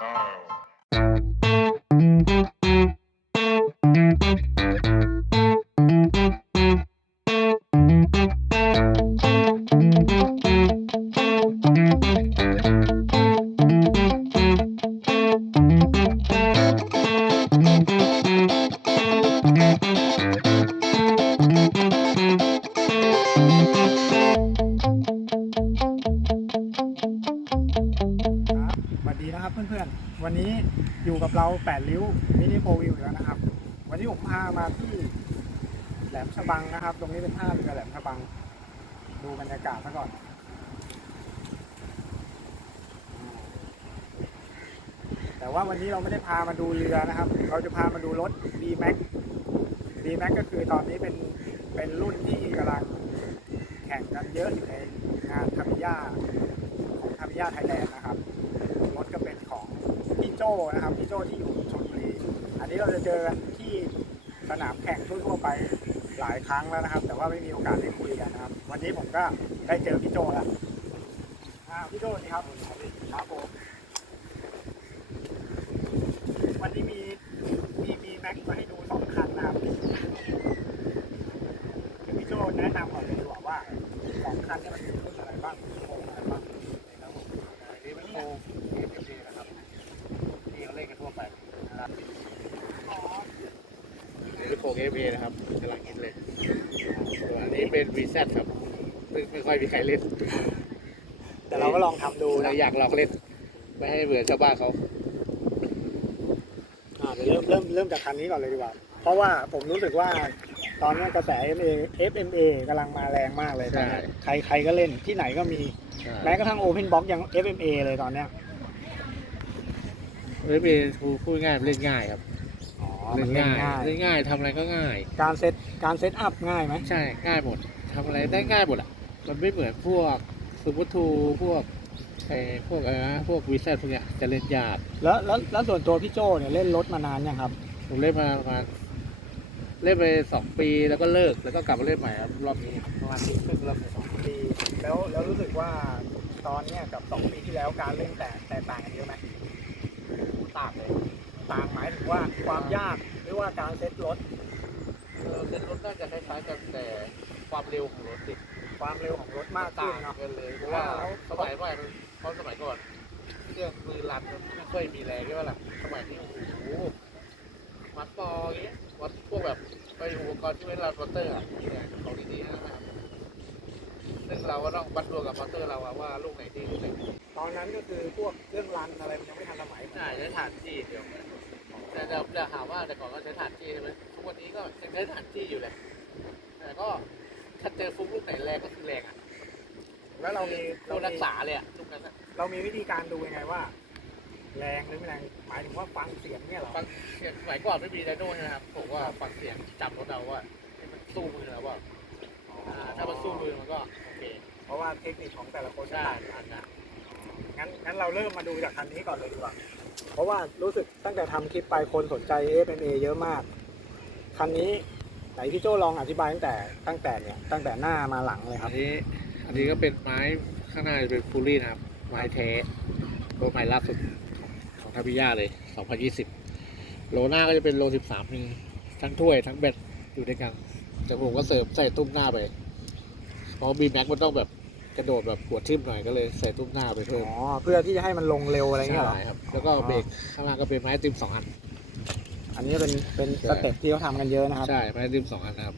style. กับเราแปดริ้วมินิโฟวิวแล้วนะครับ วันนี้ผมพามาที่แหลมฉบังนะครับ ตรงนี้เป็นท่าเรือแหลมฉบัง ดูบรรยากาศซะก่อน แต่ว่าวันนี้เราไม่ได้พามาดูเรือนะครับ เราจะพามาดูรถ B Max B Max ก็คือตอนนี้เป็นเป็นรุ่นที่กำลังแข่งกันเยอะอยู่ในงานทามิยาของทามิยาไทยแลนด์นะครับ รถก็เป็นของพี่ โจนะครับพี่โจที่อยู่ชลบุรีอันนี้เราจะเจอกันที่สนามแข่งทั่วๆไปหลายครั้งแล้วนะครับ แต่ว่าไม่มีโอกาสได้คุยกันนะครับ วันนี้ผมก็ได้เจอพี่โจแล้วพี่โจสวัสดีครับครับผมวันนี้มีมีมีแม็กมาให้ดูสองคันนะครับพี่โจแนะนำก่อนเลยดีกว่าว่าสองคันนี่มันมีรุ่นอะไรบ้าง 6 FA นะครับกำลังคิดเลยส่วอันนี้เป็น VZ ครับไม่ไม่ค่อยมีใครเล่นแต่เราก็ลองทำดูนะอยากลองเล่น ไม่ให้เหมือนชาวบ้านเขาเริ่มเริ่มเริ่มจากคันนี้ก่อนเลยดีกว่า เพราะว่าผมรู้สึกว่าตอนนี้กระแส FMA FMA กำลังมาแรงมากเลยตนะใครใครก็เล่นที่ไหนก็มี แม้กระทั่ง Open Box ยัง FMA เลยตอนเนี้ย FMA พูดง่ายเล่นง่ายครับ เล่มันนเล่นง่ายง่ายเล่นง่ายทำอะไรก็ง่าย การเซตการเซตอัพง่ายไหมใช่ง่ายหมดทำอะไรได้ง่ายหมดอะมันไม่เหมือนพวกซูเปอร์ทูพวกไอ้พวกอะไรนะพวกวีซ่พวกเนี้ยจะเล่นยากแล้วแล้วแล้วส่วนตัวพี่โจเนี่ยเล่นรถมานานยังครับผมเล่นมาประมาณเล่นไปสองปีแล้วก็เลิกแล้วก็กลับมาเล่นใหม่ครับรอบนี้ประมาณปีครึ่งรอบนี้ดีแล้วแล้วรู้สึกว่าตอนเนี้ยกับสองปีที่แล้วการเล่นแตกแตกต่างกันเยอะไหมต่างเลย ต่างหมายถึงว่าความยากหรือว่าการเซตรถเออเล่นรถน่าจะคล้ายๆกันแต่ความเร็วของรถติดความเร็วของรถมากขึ้ต่านงเนาะ กันเลยเพราะว่าสมัยใหม่มันเพราะสมัยก่อนเครื่องมือรันมันไม่ค่อยมีแรงใช่ไหมล่ะสมัยนี้โอ้โหมัดปออย่างเงี้ยวัดพวกแบบไปอุปกรณ์ที่ไว้รันมอเตอร์อะมีแรงของดีๆนะครับซึ่งเราก็ต้องวัดดวงกับมอเตอร์เราอะว่าลูกไหนดีลูกไหนไม่ดี ตอนนั้นก็คือพวกเครื่องรันอะไรมันยังไม่ทันสมัยใช่ใช้ถ่านจี้เดียวกันแต่จะจะหาว่าแต่ก่อนก็ใช้ถ่านจี้ใช่ไหมทุกวันนี้ก็ยังใช้ถ่านจี้อยู่เลยแต่ก็ถ้าเจอฟุกลูกไหนแรงก็คือแรงอะแล้วเรามีเราเรารักมีษาเลยอะลูกนั้นอะเรามีวิธีการดูยังไงว่า แรงหรือไม่แรงหมายถึงว่าฟังเสียงเนี่ยเหรอฟังเสียงสมัยก่อนไม่มีไดโน่ใช่ไหมครับผมว่าฟังเสียงจับรถเราว่ามันสู้มือเราว่าอ่าถ้ามันสู้มือมันก็โอเค เพราะว่าเทคนิคของแต่ละคนใช่ต่างกันอันนะ งั้นงั้นเราเริ่มมาดูจากคันนี้ก่อนเลยดีกว่า เพราะว่ารู้สึกตั้งแต่ทำคลิปไปคนสนใจ FMA เยอะมาก คันนี้ไหนพี่โจลองอธิบายตั้งแต่ตั้งแต่เนี่ยตั้งแต่หน้ามาหลังเลยคอัรับนนี้ อันนี้ก็เป็นไม้ข้างหน้าจะเป็นฟูลี่นะครับ ไม้แท้ตัวใหม่ล่าสุดของของทาบิยาเลย 2020 โลหน้าก็จะเป็นโล 13มีทั้งถ้วยทั้งแบตอยู่ด้วยกันแต่ผมก็เสริมใส่ตุ้มหน้าไป เพราะบีแม็กมันต้องแบบก ระโดดแบบหัวทิ่มหน่อยก็เลยใส่ตุ้มหน้าไปเพิ่มอ๋อเพื่อที่จะให้มันลงเร็วอะไรเงี้ยเหรอใช่ครับแล้วก็เบรกข้างล่างก็เป็นไม้ติมสองอัน อันนี้เป็นเป็นใช่สเต็ปที่เขาทำกันเยอะนะครับใช่ไม้ติมสองอันนะครับ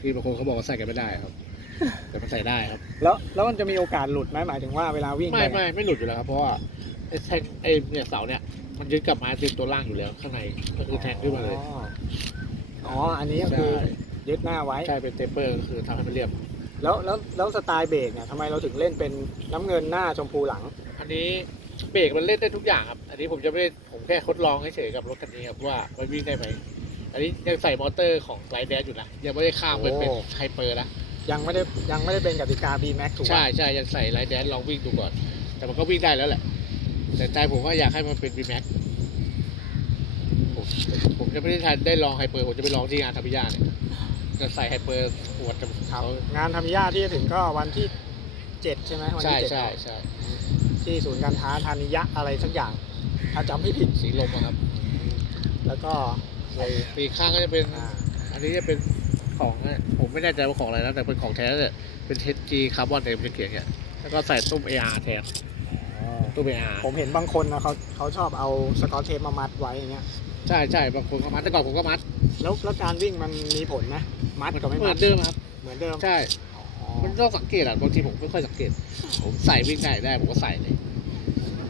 พี่บางคนเขาบอกว่าใส่กันไม่ได้ครับ แต่มันใส่ได้ครับ แล้วแล้วมันจะมีโอกาสหลุดไหมหมายถึงว่าเวลาวิ่งไม่ไปไม่ไม่หลุดอยู่แล้วครับเพราะว่าไอ้แทงไอ้เนี่ยเสาเนี่ยมันยึดกับไม้ติมตัวล่างอยู่แล้วข้างในก็คือแทงขึ้นมาเลยอ๋ออ๋ออันนี้ก็คืใช่อยึดหน้าไว้ใช่เป็นเทปเปอร์ก็คือทำให้มันเรียบ แล้วแล้วแล้วสไตล์เบรกเนี่ยทำไมเราถึงเล่นเป็นน้ำเงินหน้าชมพูหลัง อันนี้เบรกมันเล่นได้ทุกอย่างครับ อันนี้ผมจะไม่ได้ผมแค่ทดลองเฉยๆกับรถคันนี้ครับว่ามันวิ่งได้ไหม อันนี้ยังใส่มอเตอร์ของไลท์แดนอยู่นะยังไม่ได้ข้ามไปเป็นโอ้ ไฮเปอร์นะยังไม่ได้ยังไม่ได้เป็นกติกา B Max ถูกไหมใช่ใช่ยังใส่ไลท์แดนลองวิ่งดูก่อน แต่มันก็วิ่งได้แล้วแหละ แต่ใจผมก็อยากให้มันเป็น V Max ผมผมจะไม่ได้ทันได้ลองไฮเปอร์ผมจะไปลองที่งานทาพิยาเนี่ย จะใส่ไฮเปอร์หัวจะครับงานทำมิยาที่จะถึงก็วันที่เจ็ดใช่ไหมวันใช่ที่เจ็ดใช่ใช่ที่ศูนย์การค้าธานิยะอะไรสักอย่าง ถ้าจำไม่ผิด สีลมอะครับแล้วก็ไอ้ปีกข้างก็จะเป็น อ่าอันนี้จะเป็นของผมไม่แน่ใจว่าของอะไรนะแต่เป็นของแท้เลยเป็น HG คาร์บอนเต็มเป็นเขียนเนี่ยแล้วก็ใส่ตุ้ม AR แทนอ๋อตุ้ม AR ผมเห็นบางคนนะเขาเขาชอบเอาสกอตเทปมามัดไว้อย่างเงี้ย ใช่ใช่บางคนก็มัดแต่ก่อนผมก็มัดแล้วแล้วการวิ่งมันมีผลไหมมัดกับไม่เหมืมัอดนเดิมครับ เหมือนเดิมใช่อ๋อมันต้องสังเกตอะบางทีผมไม่ค่อยสังเกต ผมใส่วิ่งได้ได้ผมก็ใส่เลย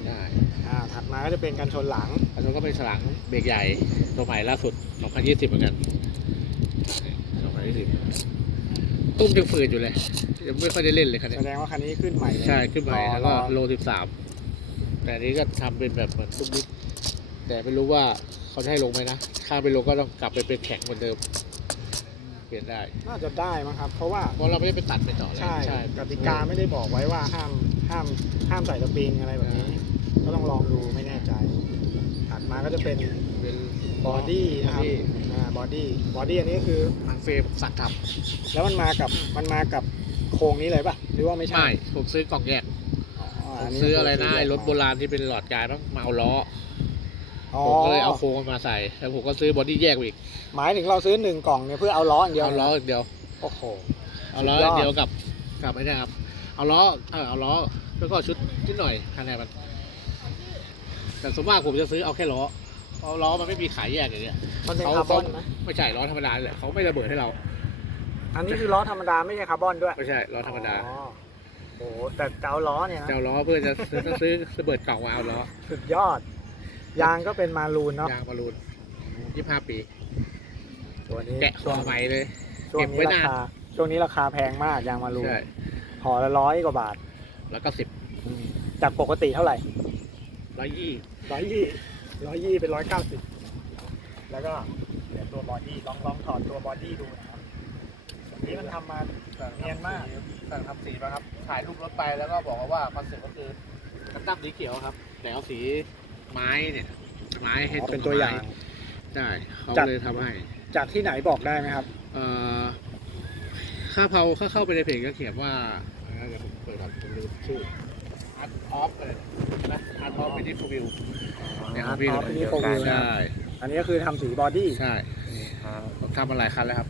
ได้ อ่าถัดมาก็จะเป็นการชนหลังแล้วก็เป็นฉลังเบรกใหญ่ตัวใหม่ล่าสุด 2020 เหมือนกัน 2020 ตุ้มยังฝืดอยู่เลยยังไม่ค่อยได้เล่นเลยคันแสนี้ดงว่าคันนี้ขึ้นใหม่เลยใช่ขึ้นไปรอแล้วก็รอโล 13 แต่อันนี้ก็ทำเป็นแบบเหมือนตุ้มนิด แต่ไม่รู้ว่าเขาจะให้ลงไหมนะถ้าไปลงก็ต้องกลับไปเป็นแข็งเหมือนเดิม เปลี่ยนได้ น่าจะได้มั้งครับ เพราะว่าเพราะเราไม่ได้ไปตัดไปต่อเลยใช่กติกาไม่ได้บอกไว้ว่าห้ามห้ามห้ามใส่สปริงอะไรแบบนี้ ก็ต้องลองดูไม่แน่ใจถัดมาก็จะเป็นเป็นบอดี้นะครับ body อ่าบอดี้บอดี้อันนี้คือทางเฟรมสักทับแล้วมันมากับมันมากับโครงนี้เลยป่ะหรือว่าไม่ใช่ไม่ผมซื้อกล่องแยกอ๋อผอัมนนี้ซื้ออะไรนะคืไอ้รถโบราณที่เป็นหลอดยายต้องมาเอาล้ออ๋อ ผมก็เลยเอาโครงมันมาใส่ แล้วผมก็ซื้อบอดี้แยกไปอีก หมายถึงเราซื้อหนึ่งกล่องเนี่ยเพื่อเอาล้ออย่างเดียวเอาล้ออย่างเดียว โอ้โห เอาล้อสุดยอดเดียวกับกับไม่ได้ครับ เอาล้อ เออเอาล้อ แล้วก็ชุดนิดหน่อยคะแนนมัน แต่ส่วนมากผมจะซื้อเอาแค่ล้อ เอาล้อมันไม่มีขายแยกอย่างเงี้ยมันเป็นเขาคาร์บอนไหมไม่ใช่ล้อธรรมดาแหละเขาไม่ระเบิดให้เรา อันนี้คือล้อธรรมดาไม่ใช่คาร์บอนด้วย ไม่ใช่ล้อธรรมดาอ๋อโอ้โหแต่จะเอาล้อเนี่ยนะจะเอาล้อเพื่อจะซื้อจะซื้อระเบิดเก่ามาเอาล้อ สุดยอด ยางก็เป็นมารูนเนาะยางบอลลูนยี่ห้าปี ตัวนี้แกะช่วงใหม่เลย ช่วงเก็บไว้นี้รานานคาช่วงนี้ราคาแพงมากยางมารูนใช่ห่อละร้อยกว่าบาท แล้วก็สิบจากปกติเท่าไหร่ร้อยยี่ร้อยยี่ร้อยยี่เป็นร้อยเก้าสิบแล้วก็เดี๋ยวตัวบอดี้ลองลองถอดตัวบอดี้ดูนะครับอันนี้มันทำมาเนียนมากสั่งทำสีมาครับถ่ายรูปรถไปแล้วก็บอกว่าคอนเซ็ปต์ก็คือกันดั้มสีเขียวครับ แต่เอาสี ไม้เนี่ยไม้ให้อ๋อตรงเป็นตัวอย่าง ไม้ได้เขาจัด เลยทำให้จากที่ไหนบอกได้ไหมครับ เอ่อค่าเผาค่าเข้าไปในเพจก็เขียนว่าเดี๋ยวผมเปิดครับผมลืมชื่ออาร์ตออฟเลยนะอาร์ตออฟเป็นที่ฟูวิวเนี่ยครับพี่ Art of Benefit View ใช่อันนี้ก็คือทำสีบอดี้ใช่ผมทำมาหลายคันแล้วครับ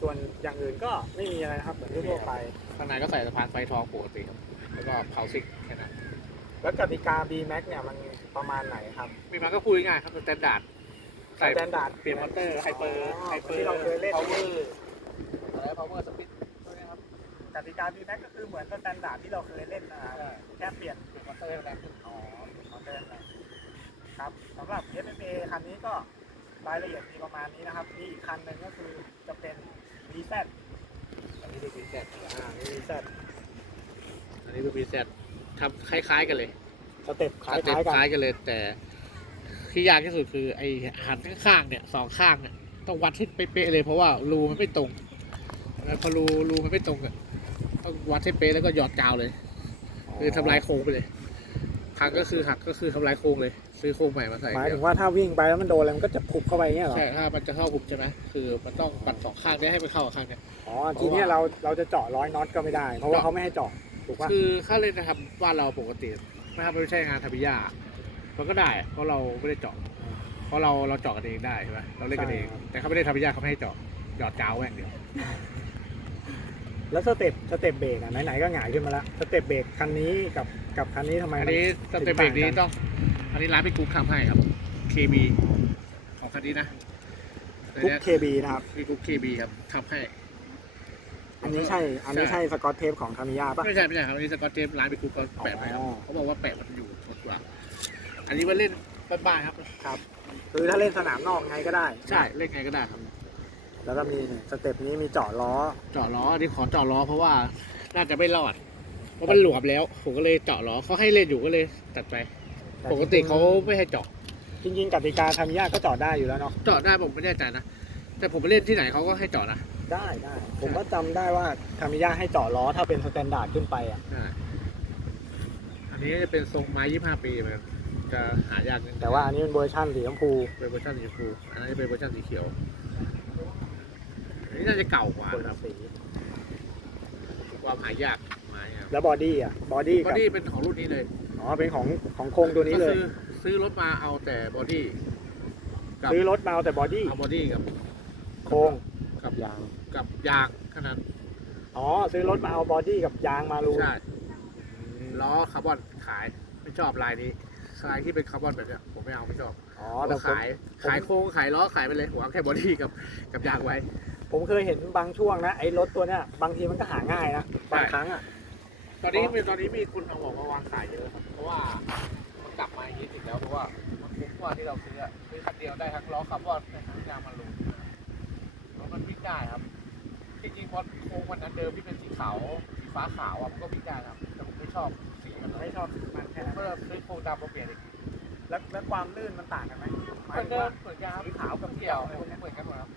ส่วนอย่างอื่นก็ไม่มีอะไรนะครับเหมือนทั่วๆไป ข้างในก็ใส่สะพานไฟทองปกติครับแล้วก็เผาซิกแค่นั้น แล้วกติกา B Max เนี่ยมันประมาณไหนครับ มีมันก็พูดง่ายๆครับเป็นสแตนดาร์ดใส่สแตนดาร์ดเปลี่ยนมอเตอร์ไฮเปอร์อ๋อไฮเปอร์ที่เราเคยเล่น พาวเวอร์อะไรพาวเวอร์สปิดครับกติกา B Max ก็คือเหมือนสแตนดาร์ดที่เราเคยเล่นนะครับ แค่เปลี่ยนเปลี่ยนมอเตอร์ให้แรงขึ้นอ๋อมอเตอร์นะครับสำหรับ FFA คันนี้ก็รายละเอียดมีประมาณนี้นะครับ มีอีกคันหนึ่งก็คือจะเป็น VZ อันนี้เป็น VZ อ่า VZ อันนี้เป็น VZ ทำคล้าย ๆ กันเลยสเต็ปคล้สเต็ปายๆกันคล้ายกันเลย แต่ที่ยากที่สุดคือไอ้หันข้างๆเนี่ยสองข้างเนี่ยต้องวัดให้เป๊ะๆเลยเพราะว่ารูมันไม่ตรงแล้วพอรูรูมันไม่ตรงอะต้องวัดให้เป๊ะแล้วก็หยอดกาวเลย คือทำลายโครงไปเลยหักก็คือหักก็คือทำลายโครงเลย ซื้อโครงใหม่มาใส่หมายถึงว่าถ้าวิ่งไปแล้วมันโดนอะไรมันก็จะพุบเข้าไปอย่างเงี้ยเหรอใช่ถ้ามันจะเข้าหุบใช่ไหมคือมันต้องปัดสองข้างได้ให้มันเข้ากับข้างเนี่ยอ๋อทีเนี้ยเราเราจะเจาะร้อยน็อตก็ไม่ได้ เพราะว่าเขาไม่ให้เจาะ ถูกป่ะคือค่าเล่นนะครับบ้านเราปกติไม่ทำไม่ใช่งานทาบิยามันก็ได้อะเพราะเราไม่ได้เจาะเพราะเราเราเจาะกันเองได้ใช่ไหมเราเล่นกันเอง แต่เขาไม่ได้ทาบิยาเขาไม่ให้เจาะหยอดกาวแว่างเดียวแล้วสเต็ปสเต็ปเบรกอะไหนๆก็หงายขึ้นมาแล้วสเต็ปเบรกคันนี้กับกับคันนี้ทำไมอันมันนี้สเตปเบรกนี้ต้อง อันนี้ร้านพี่กุ๊กทำให้ครับ KB ของคันนี้นะกุ๊กเคบีนะครับพี่กุ๊ก KB ครับทำให้ อันนี้ใช่ อันนี้ใช่สกอตเทปของทามิยาป่ะ ไม่ใช่ไม่ใช่ครับอันนี้สกอตเทปร้านพี่กุ๊กก็แปะไว้ครับอ๋อ เขาบอกว่าแปะมันอยู่ทนกว่า อันนี้มาเล่นบ้านๆครับ ครับ คือถ้าเล่นสนามนอกไงก็ได้ ใช่เล่นไงก็ได้ครับแล้วก็มีสเต็ปนี้มีเจาะล้อ เจาะล้ออันนี้ขอเจาะล้อเพราะว่าน่าจะไม่รอด เพราะมันหลวมแล้ว ผมก็เลยเจาะล้อเขาให้เล่นอยู่ก็เลยตัดไป ปกติเขาไม่ให้เจาะ จริงๆกติกาทามิยาก็เจาะได้อยู่แล้วเนาะ เจาะได้ผมไม่แน่ใจนะ แต่ผมไปเล่นที่ไหนเขาก็ให้เจาะนะ ได้ได้ ผมก็จำได้ว่าทามิยาให้เจาะล้อถ้าเป็นสแตนดาร์ดขึ้นไปอะ ใช่อันนี้จะเป็นทรงไม้ยี่ห้าปีเหมือนกันจะหายากนิดนึงแต่ว่าอันนี้เป็นเวอร์ชันสีชมพู เป็นเวอร์ชันสีชมพูอันนั้นจะเป็นเวอร์ชันสีเขียวอันนี้น่าจะเก่ากว่าคนนะคละรับสีความหายากไม้ครับแล้วบอดี้อะ บอดี้บอกับดี้เป็นของรุ่นนี้เลยอ๋ออเป็นของของโครงตัวนี้เลย ก็คือซื้อรถมาเอาแต่บอดี้กับซื้อรถมาเอาแต่บอดี้เอาบอดี้กับโครงกับยาง กับยางแค่นั้นอ๋อ ซื้อรถมาเอาบอดี้กับยางมารูใช่ล้อคาร์บอนขายไม่ชอบลายนี้ลายที่เป็นคาร์บอนแบบเนี้ยผมไม่เอาไม่ชอบอ๋อแต่ผมขาย ขายโครงขายล้อขายไปเลยผมเอาแค่บอดี้กับกับยางไว้ ผมเคยเห็นบางช่วงนะไอ้รถตัวเนี้ยบางทีมันก็หาง่ายนะบางครั้งอะตอนนี้มีตอนนี้มีคุณเอาบอกมาวางขายเยอะครับเพราะว่ามันกลับมาอย่างนี้อีกแล้วเพราะว่ามันคุ้มกว่าที่เราซื้ออะซื้อคันเดียวได้ทั้งล้อคาร์บอนได้ทั้งยางมันลูแล้วมันวิ่งได้ครับ จริงๆพอโค้งวันนั้นเดิมที่เป็นสีขาวสีฟ้าขาวอะมันก็วิ่งได้ครับแต่ผมไม่ชอบสีมันไม่ชอบมันแค่ผมนั้นก็ซื้อโครงดำมาเปลี่ยนอีกแล้วแล้วความลื่นมันต่างกันไหมหเหมายมือนถึงเดิว่ามเหมือนกันครับสีขาวกับเกี่เกี่ยยววอะไรพวกนี้เหมือนกันหมดครับ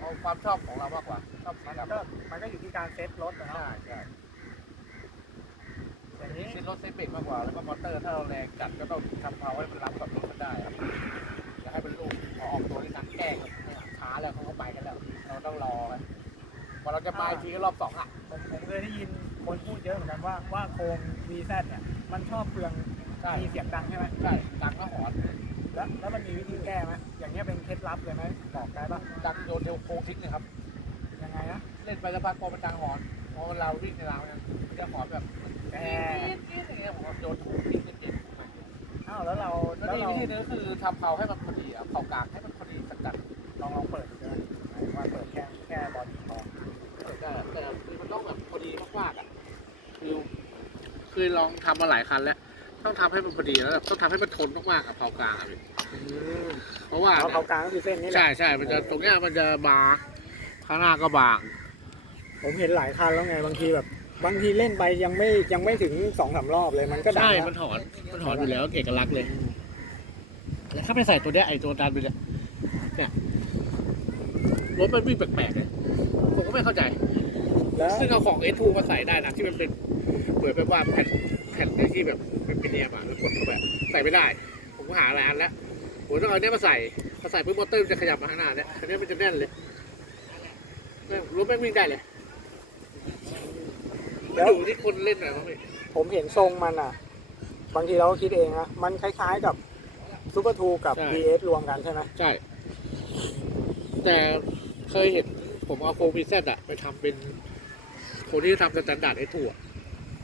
เอาความชอบของเรามากกว่าชอบสีมันดำก็มันก็อยู่ที่การเซ็ตรถนะครัใช่บใช่อย่างนี้เซ็นรถเซ็นเบรกมากกว่าแล้วก็มอเตอร์ถ้าเราแรงจัดก็ต้องทำเพาให้มันรับกับรถมันได้ครับจะให้มันลูกพอออกตัวในการแก้ครับเนี่ยช้าแล้วเขาก็ไปกันแล้ว เราต้องรอกัน พอเราจะมาอีกทีก็รอบสองอะ ผมผมเคยได้ยินคนพูดเยอะเหมือนกันว่าว่าโครง VZ เนี่ยมันชอบเปลืองใช่ มีเสียงดังใช่ไหมใช่ดังแล้วหอนแล้วแล้วมันมีวิธีแก้ไหมอย่างเงี้ยเป็นเคล็ดลับเลยไหมบอกได้ปะดังโยนเร็วโค้งทิ้งเลยครับ ยังไงนะเล่นไปแล้วพักพอมันดังหอนพอเราวิ่งในราวเนี่ยมันจะหอนแบบแกกรี๊ดกรี๊ดอย่างเงี้ยผมโยนถูกทิ้งเป็นเด็กอ้าวแล้วเราแล้แล้ววนี่เราวิธีนึงก็คือทำเผาให้มันพอดีอะเผากลางให้มันพอดีสักจัดลองลองเปิดดูได้ไหมหมายถึงว่าเปิดแค่แค่บอดี้พอ แต่แต่คือมันต้องแบบพอดี มากๆอะคือคือลองทำมาหลายคันแล้ว ต้องทำให้มันพอดีแล้วต้องทำให้มันทนมากๆกับเผากลางอะพี่เพราะว่าเอาเขากลางก็คือเส้นนี้แหละใช่ใช่มันจะตรงเนี้ยมันจะบางข้างหน้าก็บาง ผมเห็นหลายคันแล้วไงบางทีแบบ บางทีเล่นไปยังไม่ยังไม่ถึงสองสามรอบเลยมันก็ดังใช่แล้วมันถอน มันถอนอยู่แล้วเอกลักษณ์เลย แล้วถ้าไปใส่ตัวเนี้ยไอตัวดันไปเนี่ยเนี่ยรถมันวิ่งแปลกๆเลยผมก็ไม่เข้าใจ แล้วซึ่งเอาของ S2 มาใส่ได้นะที่มันเป็นเหมือนแบบว่าแผ่นแผ่นในที่แบบเป็นปีเนียมอะแล้วกดเข้าไปใส่ไม่ได้ ผมก็หาหลายอันแล้วผมต้องเอาเนี้ยมาใส่พอใส่ปุ๊บมอเตอร์มันจะขยับมาข้างหน้าเนี่ยอันเนี้ยมันจะแน่นเลยแม่งรถแม่งวิ่งได้เลยแล้แล้วว อยู่ที่คนเล่นหน่อยมั้งพี่ผมเห็นทรงมันอะ บางทีเราก็คิดเองนะมันคล้ายๆกับซูเปอร์ทูกับ BS รวมกันใช่ไหมใช่ แต่เคยเห็นผมเอาโครงพีเซอะไปทำเป็น คนที่ทำสแตนดาร์ดไอ้ถั่ว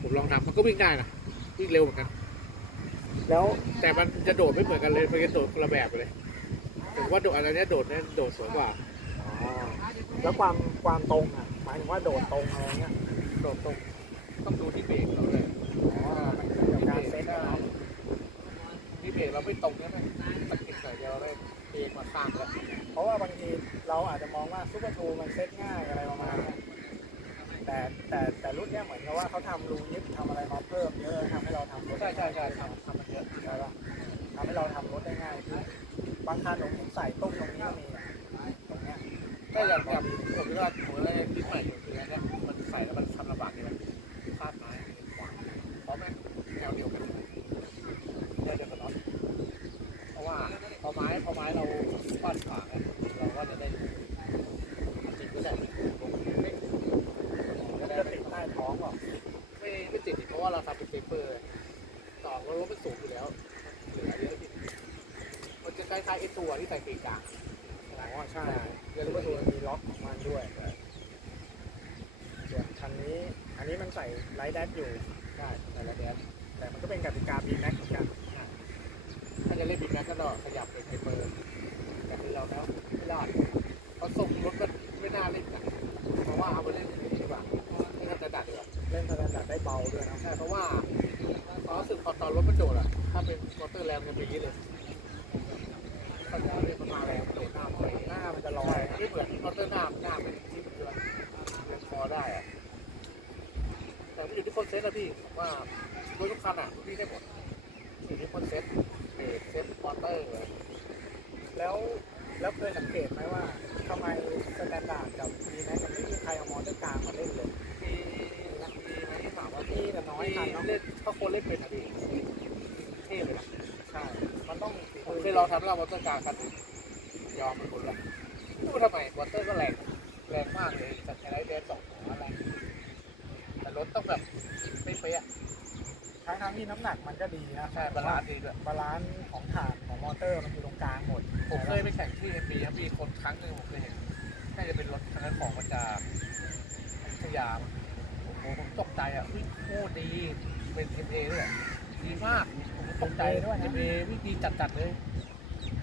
ผมลองทำมันก็วิ่งได้นะวิ่งเร็วเหมือนกัน แล้วแต่มันจะโดดไม่เหมือนกันเลยมันจะโดดคนละแบบเลยผมว่าโดดอะไรเนี้ยโดดเนี่ยโดดสวยกว่าอ๋อแล้วความความตรงอะหมายถึงว่าโดดตรงอะไรเงี้ยโดดตรงต้องดูที่เบรกเราเลยอ๋อมันขึ้นกับการเซ็ตอะเนาะที่เบรกเราไม่ตรงเนี่ยมันตะกิดหน่อยเดียวเลยเบรกมาข้ามแล้วเพราะว่าบางทีเราอาจจะมองว่าซูเปอร์ทูมันเซ็ตง่ายอะไรประมาณเนี้ยแต่แต่แต่รุ่นเนี้ยเห มือนกับว่าเขาทำรูยิบทำอะไรมาเพิ่มเยอะทำให้เราทำรถใช่ใช่ใช่ทำทำมันเยอะใช่ปะทำให้เราทำรถได้ง่ายขึ้นบางคันผมเห็นใส่ตุ้มตรงนี้ก็มีอะตรงเนี้ยก็อย่างแบบผมคิดว่าผมเลยคิดใหม่อยู่คืออันเนี้ยมันใส่แล้วมันทำลำบากเลยคาดไม้ขวางเพราะแม่งแนวเดียวกันแนวเดียวกันเนาะเพราะว่าพอไม้พอไม้เราฟาดขวางอะเราก็จะได้จริงก็แหละไม่ มันจะติดใต้ท้องเปล่า ไม่ไม่ติดเพราะว่าเราทำเป็นเทปเปอร์ต่อรถ มันสูงอยู่แล้วเหลือเยอะจริงมันจะคล้ายๆไอ้ตัวที่ใส่ปีกกลางอ๋อใช่เรียนซูรู้เปอว่าร์ตัวทูมีล็อกของมันด้วยส่วนคันนี้อันนี้มันใส่ไลท์แดชอยู่ได้แต่ละแดนแต่มันก็เป็นกติกา B Max เหมือนกันถ้าจะเล่นปีกแม็กก็ต้องขยับเป็นเทปเปอร์แต่คือเราแล้วไม่รอดเพราะส่งรถมันไม่น่าเล่นนะเพราะว่าเอาไปเล่นดีกว่าที่ทำจะดัดดีกว่าเล่นสแตนดาร์ดได้เบาด้วยนะใช่เพราะว่า ความรู้สึกพอตอนรถมันโดดอะถ้าเป็นมอเตอร์แรงมันจะเป็นอย่างนี้เลยตอนนี้เรียกมันมาแรงโดดหน้าไปหน้ามันจะลอใช่ยไม่เหมือนมอเตอร์หน้าหน้าเป็นที่เดือนเดือนคอได้อะแต่มันอยู่ที่คนเซ็ตอะพี่ผมว่ารถทุกคันอะพี่ได้หมดอยู่ที่คนเซ็ตเบรกเซ็ตมอเตอร์เลยแล้วแล้วเคยสังเกตไหมว่าทำไมสแตนดาร์ดกับ B Max กับไม่มีใครเอามอเตอร์กลางมาเล่นเลยมีมีไหมที่ถามว่ามีแต่น้อยคันเนาะเล่น ถ้าคนเล่นเป็นอะพี่เท่เลยนะใช่ มันต้องผมเคยลองทำแล้วมอเตอร์กลางคันหนึ่งยอมมันคนละไม่รู้ทำไมมอเตอร์ก็แรงแรงมากเลยจัดใช้ได้แดนสองหัวแรงแต่รถต้องแบบไม่เป๊ะอะทั้งทั้งๆที่น้ำหนักมันก็ดีนะใช่บาลานซ์ดีด้วยบาลานซ์ของฐานของมอเตอร์มันอยู่ตรงกลางหมด ผมเคยไปแข่งที่เอ็มบีครับมีคนครั้งหนึ่งผมเคยเห็นน่าจะเป็นรถคันนั้นของมาจากอยุธยาโอ้โหผมตกใจอะวิ่งโคตรดี เป็นเอ็มเอด้วยดีมากผมตกใจด้วยเอ็มเอวิ่งดีจัดๆเลย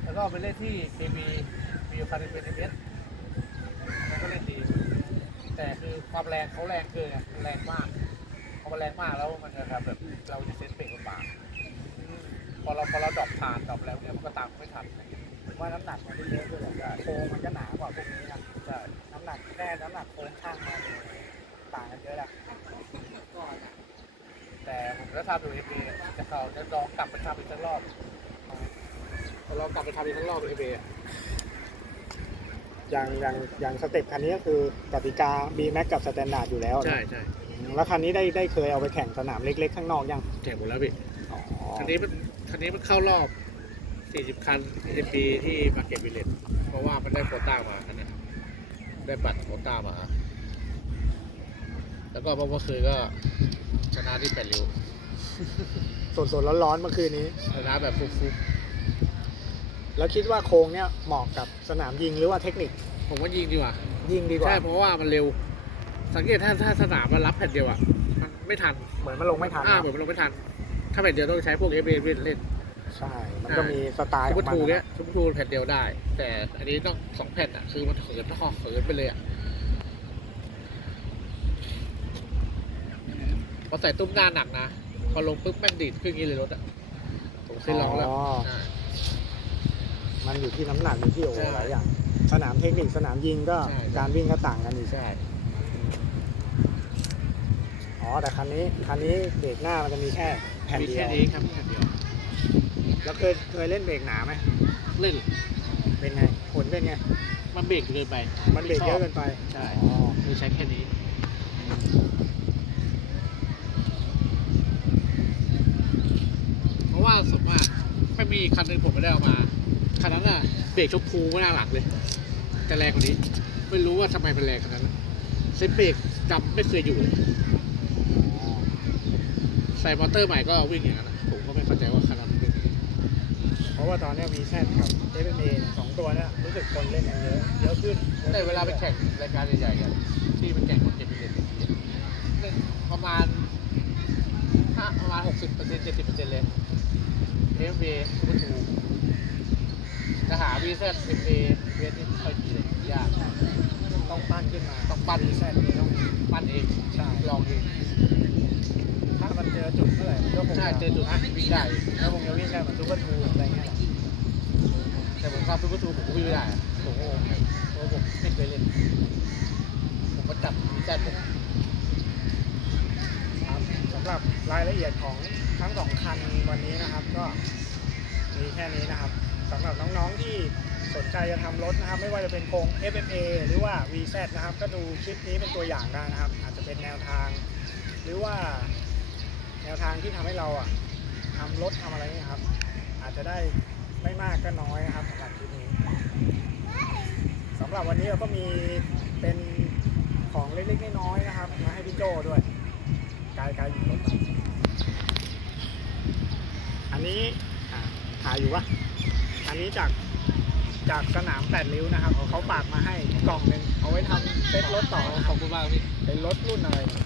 แล้วก็ไปเล่นที่เอบีมีโอกาสได้เป็นเอ็มเอสแล้วก็เล่นดี แต่คือความแรงเขาแรงเกินไงแรงมากพอมันแรงมากแล้วมันจะทำแบบเราจะเซนเบรกลำบากพอเราพอเราดรอปผ่านดรอปแล้วเนี่ยมันก็ตามไม่ทันผมว่าน้ำหนักมันก็เยอะด้วยแหละโครงมันก็หนากว่าพวกนี้นะใช่น้ำหนักแค่น้ำหนักโครงช่างมาเนี่ยต่างกันเยอะแหละ แต่ผมจะทำอยู่เอเจะเขาจะลองกลับไปทำอีกสักรอบจะลองกลับไปทำอีกสักรอบเอเอย่างอย่างอย่างสเต็ปคันนี้ก็คือกติกา B Max กับสแตนดาร์ดอยู่แล้วนะใช่ใช่แล้วคันนี้ได้ได้เคยเอาไปแข่งสนามเล็กๆข้างนอกยังแข่งหมดแล้วพี่อ๋อคันนี้มันคันนี้มันเข้ารอบ 40 คันเอ็มบีที่มาเก็ตวิลเลจเพราะว่ามันได้โควต้ามาคันนี้ได้บัตรโควต้ามา แล้วก็เมื่อคืนก็ ชนะที่แปดริ้วสดๆร้อนๆเมื่อคืนนี้ ชนะแบบฟุกแล้วคิดว่าโครงเนี่ยเหมาะกับสนามยิงหรือว่าเทคนิคๆผมว่ายิงดีกว่า ยิงดีกว่า ใช่ เพราะว่ามันเร็ว สังเกตถ้าถ้าสนามมันรับแผ่นเดียวอะ มันไม่ทัน เหมือนมันลงไม่ทันอ่านะเหมือนมันลงไม่ทัน ถ้าแผ่นเดียวต้องใช้พวกเอเเล่น ใช่ มันก็มีสไตล์ชุขบองมันทูเนี้ยนะชุบทูแผ่นเดียวได้ แต่อันนี้ต้องสองแผ่นอะ คือมันเขินท่อเขินไปเลยอะ พอใส่ตุ้มหน้าหนักนะ พอลงปุ๊บแม่งดีดขึ้นอย่างนี้เลยรถอะผมเคยลองแล้วอ๋ออ่า มันอยู่ที่น้ำหนักอยู่ที่โอ้โหใช่หลายอย่าง สนามเทคนิคสนามยิงก็ใช่ การวิ่งก็ต่างกันอีกใช่ อ๋อแต่คันนี้คันนี้เบรกหน้ามันจะมีแค่แผ่นมีเดียแค่วนี้ครับแผ่นเดียว แล้วเคยเคยเล่นเบรกหนาไหมเล่น เป็นไงผลเป็นไงมันเบรกเกินไปมันเบรกเยอะเกินไปใช่ อ๋อคือใช้แค่นี้ เพราะว่าสมมติไม่มีคันหนึงผมไม่ได้เอามา คันนั้นน่ะเบรกชกพูไม่น่าหลังเลย แต่แรงกว่านี้ ไม่รู้ว่าทำไมมันแรงขนาดนั้นเซตเบรกจำไม่เคยอยู่เลยใส่มอเตอร์ใหม่ก็วิ่งอย่างนั้นอะผมก็ไม่เข้าใจว่าขนาดนั้นเป็นยังไงเพราะว่าตอนเนี้วีแซกับ FMA เนี่ยสองตัวเนี่ยรู้สึกคนเล่นกันเยอะเยอะขึ้นแต่เวลาไปแข่งรายการใหญ่ๆกันที่เป็นแข่งคนเก็บเงินเล่นประมาณห้าประมาณหกสิบเปอร์เซ็นต์เจ็ดสิบเปอร์เซ็นต์เลย เอฟเอก็ถูกจะหาวีเซตเอฟเอเวสนี่ค่อยดีเลยยากต้องปั้นขึ้นมาต้องปั้นวีแซนี่ต้องปั้นเองใช่ลองเองถ้ามันเจอจุดเมื่อไหร่มันก็คงใช่เจอจุดที่วิ่งได้แล้วคงจะวิ่งได้เหมือนซูเปอร์ทูอะไรเงี้ยแต่ผมขับซูเปอร์ทูผมก็วิ่งไม่ได้อะผมก็งงเพราะผมไม่เคยเล่นผมก็จับวีเซตผมครับสำหรับรายละเอียดของทั้งสองคันวันนี้นะครับ ก็มีแค่นี้นะครับสำหรับน้องๆที่สนใจจะทำรถนะครับ ไม่ว่าจะเป็นโครง FMA หรือว่า VZ นะครับ ก็ดูคลิปนี้เป็นตัวอย่างได้นะครับ อาจจะเป็นแนวทาง หรือว่าแนวทางที่ทำให้เราอะทำรถทำอะไรนี่ครับ อาจจะได้ไม่มากก็น้อยนะครับสำหรับคลิปนี้สำหรับวันนี้เราก็มีเป็นของเล็กๆน้อยๆนะครับ มาให้พี่โจด้วย กายกายหยิบรถมาอันนี้อ่าถ่ายอยู่ปะอันนี้จากจากสนามแปดริ้วนะครับเขาฝากมาให้กล่องหนึ่งเอาไว้ทำเซ็ตรถต่อนะคขรัอบบคุณมากพี่เป็นรถรุ่นอะไรเนี่ย